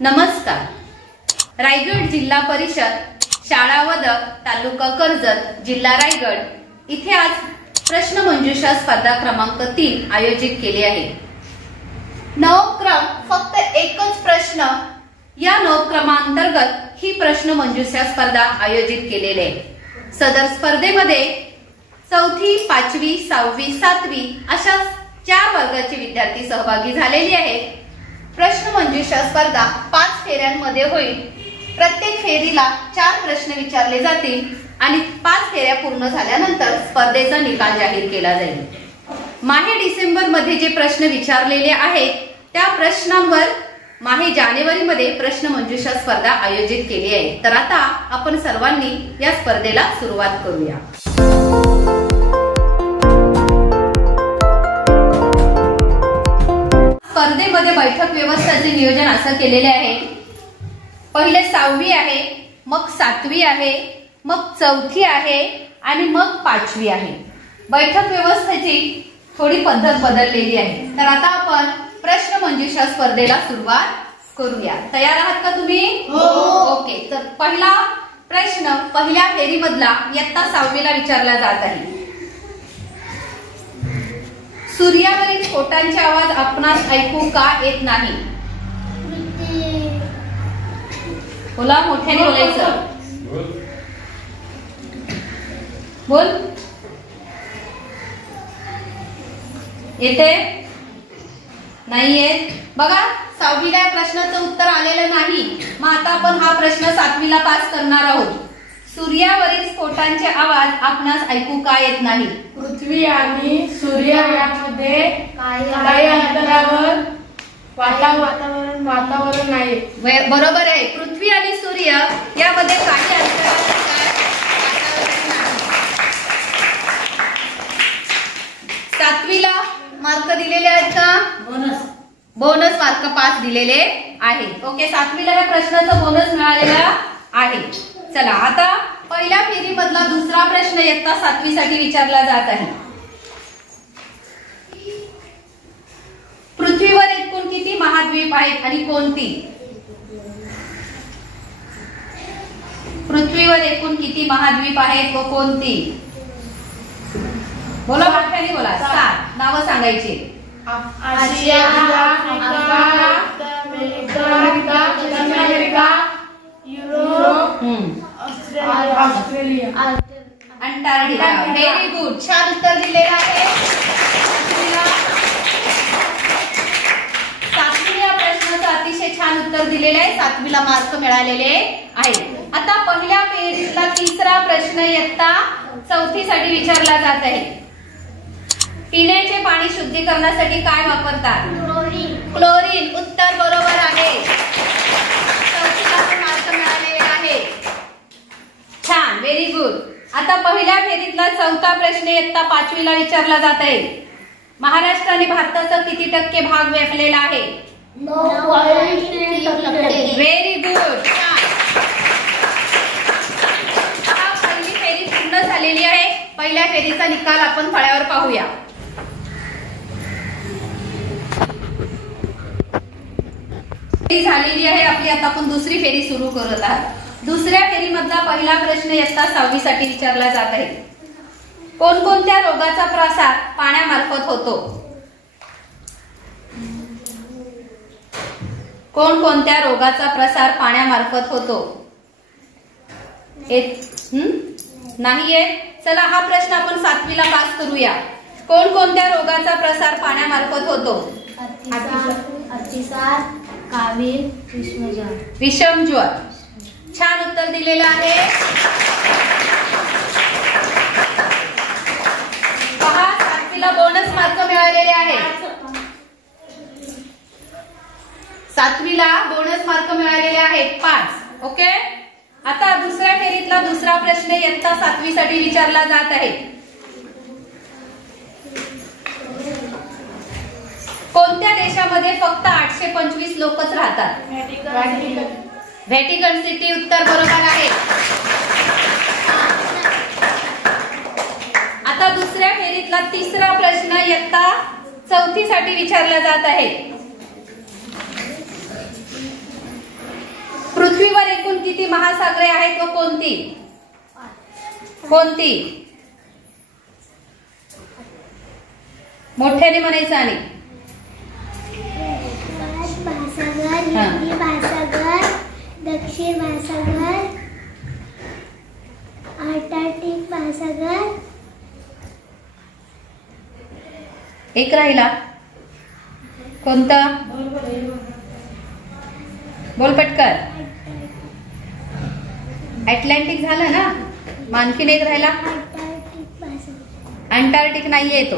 नमस्कार. रायगड जिल्हा परिषद शाळा वदक तालुका कर्जत जिल्हा रायगड इथे आज प्रश्नमंजुषा स्पर्धा क्रमांक 3 आयोजित केली आहे. नवक्रम फक्त एकच प्रश्न या नवक्रमांतर्गत ही प्रश्नमंजुषा स्पर्धा आयोजित केलेली आहे. सदर स्पर्धेमध्ये 4थी, 5वी, 6वी, 7वी अशा 4 वर्गाचे विद्यार्थी सहभागी झालेले आहेत. प्रश्नमंजुषा स्पर्धा 5 फेऱ्यांमध्ये होईल. प्रत्येक फेरीला 4 प्रश्न विचारले जातील आणि 5 फेऱ्या पूर्ण झाल्यानंतर स्पर्धेचा निकाल जाहीर केला जाईल. माहे डिसेंबर मध्ये जे प्रश्न विचारलेले आहेत त्या प्रश्नांवर माहे जानेवारी मध्ये प्रश्नमंजुषा स्पर्धा आयोजित केली आहे. तर आता आपण सर्वांनी या स्पर्धेला सुरुवात करूया. स्पर्धेमध्ये बैठक व्यवस्थेचे नियोजन असं केलेले आहे. पहिले 6वी आहे, मग 7वी आहे, मग 4थी आहे आणि मग 5वी आहे. बैठक व्यवस्थेची थोडी पद्धत बदललेली आहे. तर आता आपण प्रश्नमंजुषा स्पर्धेला सुरुवात करूया. तयार आहात का तुम्ही? हो. ओके. तर पहिला प्रश्न पहिल्या फेरीमधला इयत्ता 6वीला विचारला जात आहे. सूर्यावरील स्फोटांचे आवाज आपणास ऐकू का येत नाही? बोला, मोठ्याने बोलायचं. बोल. येते? नाही येत. बघा, 6वीला या प्रश्नाचं उत्तर आलेलं नाही. मग आता आपण हा प्रश्न 7वीला पास करणार आहोत. सूर्यावरील स्फोटांचे आवाज आपणास ऐकू का येत नाही? पृथ्वी आणि सूर्य यामध्ये काही अंतरावर वातावरण आहे. बरोबर आहे. पृथ्वी आणि सूर्य यामध्ये काही अंतरावर वातावरण. 7वीला मार्क दिलेले आहेत का? बोनस मार्क 5 दिलेले आहेत. ओके. 7वीला या प्रश्नाचा बोनस मिळालेला आहे. चला, आता पहिल्या फेरीमधला दुसरा प्रश्न इयत्ता 7वी साठी विचारला जात आहे. पृथ्वीवर एकूण किती महाद्वीप आहेत आणि कोणती? पृथ्वीवर एकूण किती महाद्वीप आहेत व कोणती? बोला, वाटणी बोला. 7 नावं सांगायची. आशिया, आफ्रिका, दक्षिण America, Europe, Australia, Antarctica. Very good. छान उत्तर दिलेलं आहे. 7वीला प्रश्नाचं अतिशय छान उत्तर दिलेलं आहे. 7वीला मार्क मिळालेले आहेत. आता पहिल्या फेरीतला तिसरा प्रश्न इयत्ता 4थी साठी विचारला जात आहे. पिण्याचे पाणी शुद्धीकरणासाठी काय वापरतात? क्लोरीन. उत्तर बरोबर आहे. 4थीला मार्क मिळालेले आहे. छान, व्हेरी गुड. आता पहिल्या फेरीतला 4था प्रश्न इयत्ता 5वीला विचारला जात आहे. महाराष्ट्राने भारताचा किती टक्के भाग व्यापलेला आहे? 9.3%. Very good. पहिली फेरी पूर्ण झालेली आहे. पहिल्या फेरीचा निकाल आपण फळ्यावर पाहूया. झालेली आहे आपली. आता आपण दुसरी फेरी सुरू करत आहात. दुसऱ्या फेरीमधला पहिला प्रश्न इयत्ता 6वी साठी विचारला जात आहे. कोणकोणत्या रोगाचा प्रसार पाण्यामार्फत होतो? कोणकोणत्या रोगाचा प्रसार पाण्यामार्फत होतो? नाहीये. चला, हा प्रश्न आपण 7वीला पास करूया. कोणकोणत्या रोगाचा प्रसार पाण्यामार्फत होतो? अतिसार, कावीळ, विषमज्वर. छान उत्तर दिलेलं आहे. पहा, 7वीला बोनस मार्क मिळालेले आहेत. 7वीला बोनस मार्क मिळालेले आहेत 5. ओके. आता दुसऱ्या फेरीतला दुसरा प्रश्न इयत्ता 7वी साठी विचारला जात आहे. कोणत्या देशामध्ये फक्त 825 लोकच राहतात? Vatican city. उत्तर बरोबर आहे. आता दुसऱ्या फेरीतला तिसरा प्रश्न इयत्ता 4थी साठी विचारला जात आहे. किती महासागरे आहेत व कोणती कोणती? मोठ्याने म्हणायचं. आणि महासागर, हिंदी महासागर, दक्षिण महासागर, आर्कटिक महासागर, एक राहिला. कोणता? बोल पटकन. अटलांटिक झालं ना. आणखीन एक राहिला. आर्कटिक महासागर. अंटार्क्टिक नाहीये तो.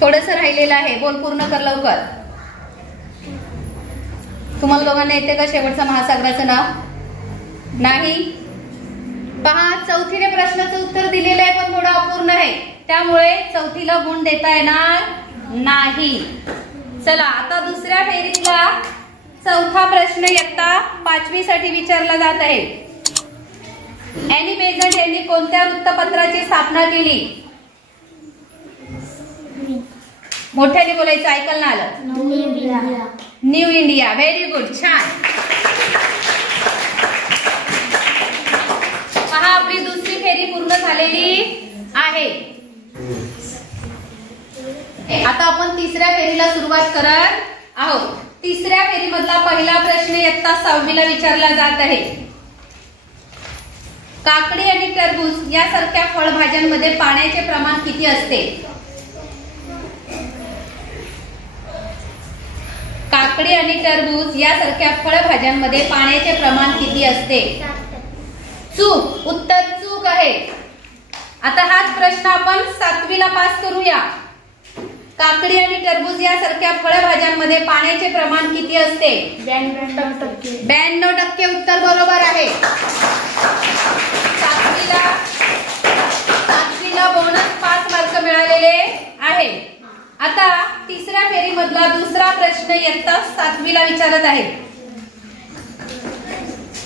थोडस राहिलेलं आहे. बोल, पूर्ण कर लवकर. तुम्हाला दोघांना येते का शेवटचं महासागराचं नाव? नाही. पहा, चौथीने प्रश्नाचं उत्तर दिलेलं आहे पण थोडं अपूर्ण आहे, त्यामुळे चौथीला गुण देता येणार नाही. चला, आता दुसऱ्या फेरीतला चौथा प्रश्न इयत्ता 5वी साठी विचारला जात आहे. एनी बेझंट यांनी कोणत्या वृत्तपत्राची स्थापना केली? मोठ्याने बोलायचं, ऐकायला ना आलं. New India. व्हेरी गुड, छान. पहा, आपली दुसरी फेरी पूर्ण झालेली आहे. आता आपण तिसऱ्या फेरीला सुरुवात करत आहोत. तिसऱ्या फेरीमधला पहिला प्रश्न इयत्ता 6वीला विचारला जात आहे. काकडी आणि टरबूज यासारख्या फळभाज्यांमध्ये पाण्याचे प्रमाण किती असते? काकडी आणि टरबूज यासारख्या फळभाज्यांमध्ये पाण्याचे प्रमाण किती असते? चूक. उत्तर चूक आहे. आता हाच प्रश्न आपण 7वीला पास करूया. काकडी आणि टरबूज यासारख्या फळभाज्यांमध्ये पाण्याचे प्रमाण किती असते? 92% उत्तर बरोबर आहे. 7वीला बोनस 5 मार्क मिळालेले आहे. आता तिसऱ्या फेरीमधला दुसरा प्रश्न इयत्ता 7वीला विचारत आहे.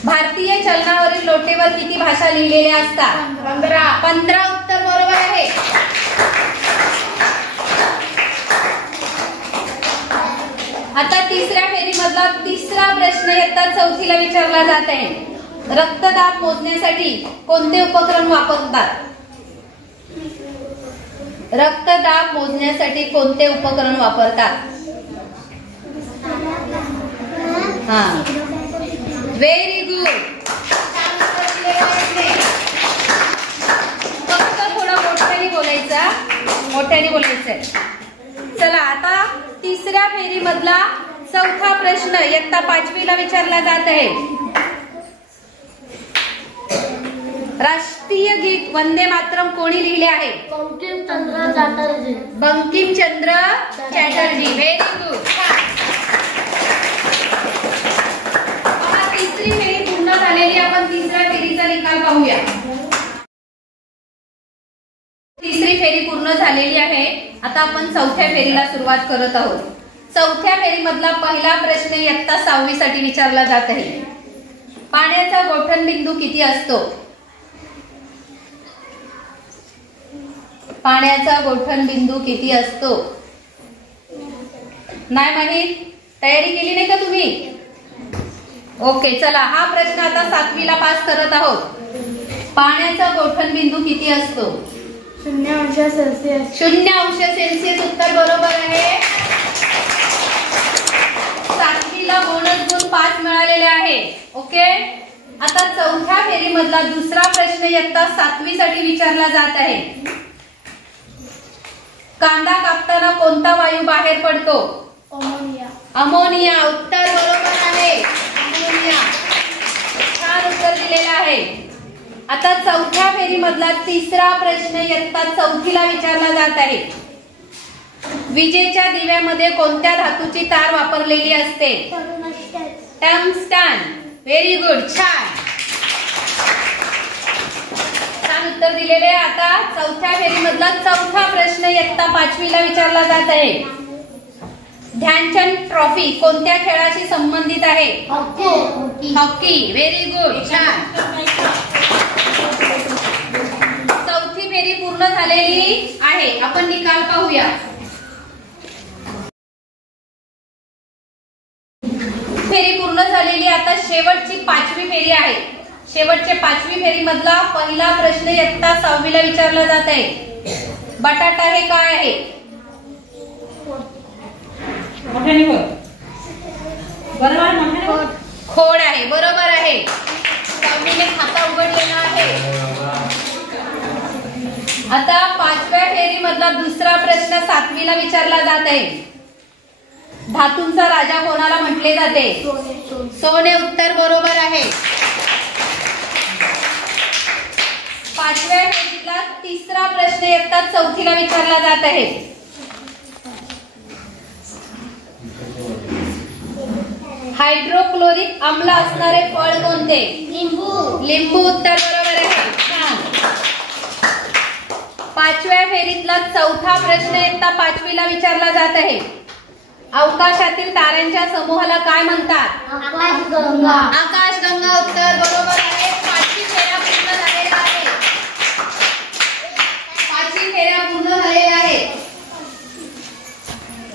भारतीय चलनावरील नोटेवर किती भाषा लिहिलेल्या असतात? 15 उत्तर बरोबर आहे. आता तिसऱ्या फेरीमधला तिसरा प्रश्न इयत्ता 4थीला विचारला जात आहे. रक्तदाब मोजण्यासाठी कोणते उपकरण वापरतात? रक्तदाब मोजण्यासाठी कोणते उपकरण वापरतात? हा, व्हेरी गुड. फक्त थोडं मोठ्याने बोलायचं. चला, आता तिसऱ्या फेरीमधला चौथा प्रश्न इयत्ता 5वीला विचारला जात आहे. राष्ट्रीय गीत वंदे मातरम कोणी लिहिले आहे? बंकिमचंद्र चॅटर्जी. बंकिमचंद्र चॅटर्जी. Very good. तिसरी फेरी पूर्ण झालेली. आपण तिसऱ्या फेरीचा निकाल पाहूया. तिसरी फेरी पूर्ण झालेली आहे. आता आपण चौथ्या फेरीला सुरुवात करत आहोत. चौथ्या फेरीमधला पहिला प्रश्न इयत्ता 6वी साठी विचारला जात आहे. पाण्याचा गोठणबिंदू किती असतो? पाण्याचा गोठणबिंदू किती असतो? नाही माहित? तयारी केली नाही का तुम्ही? ओके, चला, हा प्रश्न आता 7वीला पास करत आहोत. पाण्याचा गोठणबिंदू किती असतो? 0°C. 0°C उत्तर बरोबर आहे. 7वीला बोनस गुण 5 मिळालेले आहे. ओके, आता चौथ्या फेरीमधला दुसरा प्रश्न इयत्ता 7वी साठी विचारला जात आहे. कांदा कापताना कोणता वायू बाहेर पडतो? अमोनिया. उत्तर बरोबर आहे. अमोनिया. छान उत्तर दिलेलं आहे. आता चौथ्या फेरीमधला तिसरा प्रश्न इयत्ता 4थीला विचारला जात आहे. विजेच्या दिव्यामध्ये कोणत्या धातूची तार वापरलेली असते? टंगस्टन. व्हेरी गुड, छान उत्तर दिलेले. आता चौथ्या फेरीमधला चौथा प्रश्न इयत्ता 5वीला विचारला जात आहे. ध्यानचंद ट्रॉफी कोणत्या खेळाशी संबंधित आहे? हॉकी. व्हेरी गुड, छान. चौथी फेरी पूर्ण झालेली आहे. आपण निकाल पाहूया. शेवटची 5वी फेरी आहे. शेवटच्या 5वी फेरी मधला पहिला प्रश्न इयत्ता 6वीला विचारला जात आहे. बटाटा हे काय आहे? मोठ्याने बोल. बरोबर, मोठ्याने बोल. खोड आहे. बरोबर आहे. 6वीने खाता उघडलेला आहे. आता 5व्या फेरी मधला दुसरा प्रश्न 7वीला विचारला जात आहे. धातूंचा राजा कोणाला म्हटले जाते? सोने. उत्तर बरोबर आहे. 5व्या फेरीतला तिसरा प्रश्न इयत्ता 4थीला विचारला जात आहे. हायड्रोक्लोरिक आम्ल असणारे फळ कोणते? लिंबू. लिंबू. उत्तर बरोबर आहे. छान. 5व्या फेरीतला चौथा प्रश्न इयत्ता 5वीला विचारला जात आहे. अवकाशातील ताऱ्यांच्या समूहाला काय म्हणतात? आकाशगंगा. आकाशगंगा. उत्तर बरोबर आहे. 5वी फेऱ्या पूर्ण झालेल्या आहेत. 5वी फेऱ्या पूर्ण झालेल्या आहेत.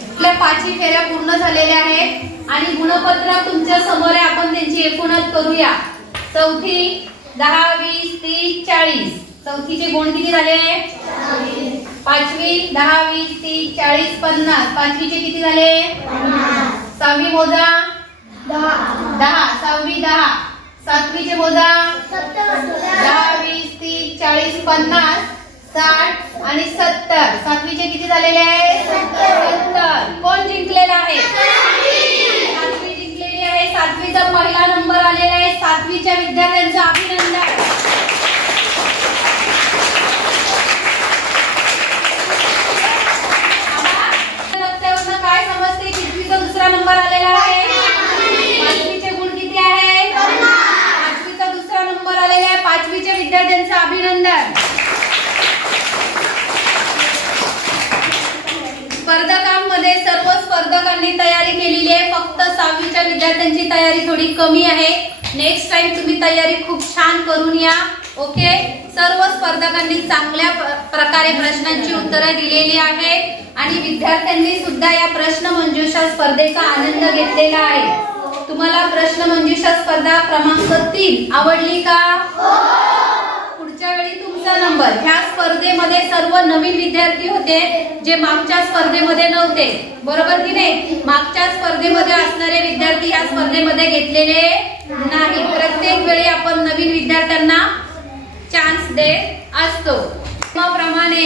आपल्या 5वी फेऱ्या पूर्ण झालेल्या आहेत आणि गुणपत्रक तुमच्या समोर आहे. आपण त्यांची एकूणच करूया. चौथी 10, 20, 30, 40. चौथीचे गुण किती झाले? 5वी 10, 20, 30, 40, 50. 5वीचे किती झाले? 6वी मोजा 10. 6वी 10. 7वीचे मोजा 10, 20, 30, 40, 50, 60 आणि 70. 7वीचे किती झालेले आहे? 70. कोण जिंकलेला आहे? 7वी जिंकलेली आहे. 7वीचा पहिला नंबर आलेला आहे. 7वीच्या विद्यार्थ्यांचं अभिनंदन. काय समजते? 5वीचा दुसरा नंबर आलेला आहे. 5वीचे गुण किती आहे? 5वीचा दुसरा नंबर आलेला आहे. 5वीच्या विद्यार्थ्यांचं अभिनंदन. स्पर्धकांमध्ये सर्व स्पर्धकांनी तयारी केलेली आहे. फक्त 6वीच्या विद्यार्थ्यांची तयारी थोडी कमी आहे. नेक्स्ट टाइम तुम्ही तयारी खूप छान करून या. ओके. सर्व स्पर्धकांनी चांगल्या प्रकारे प्रश्नांची उत्तरं दिलेली आहेत आणि विद्यार्थ्यांनी सुद्धा या प्रश्नमंजुषा स्पर्धेचा आनंद घेतलेला आहे. तुम्हाला प्रश्नमंजुषा स्पर्धा क्रमांक 3 आवडली का? पुढच्या वेळी तुमचा नंबर. ह्या स्पर्धेमध्ये सर्व नवीन विद्यार्थी होते जे मागच्या स्पर्धेमध्ये नव्हते. बरोबर की नाही? मागच्या स्पर्धेमध्ये असणारे विद्यार्थी या स्पर्धेमध्ये घेतलेले नाही. प्रत्येक वेळी आपण नवीन विद्यार्थ्यांना चान्स देत असतो. त्याप्रमाणे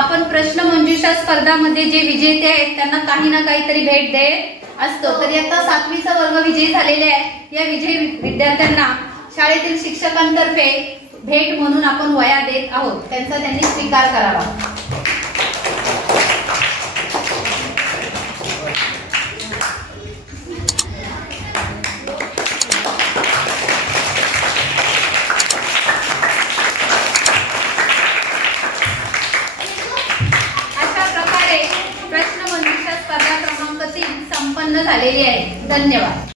आपण प्रश्नमंजुषा स्पर्धामध्ये जे विजेते आहेत त्यांना काही ना काहीतरी भेट देत असतो. तरी आता 7वीचा वर्ग विजयी झालेले आहे. या विजयी विद्यार्थ्यांना शाळेतील शिक्षकांतर्फे भेट म्हणून आपण वह्या देत आहोत. त्यांचा त्यांनी स्वीकार करावा. अशा प्रकारे प्रश्नमंजुषा स्पर्धा क्रमांक 3 संपन्न झालेली आहे. धन्यवाद.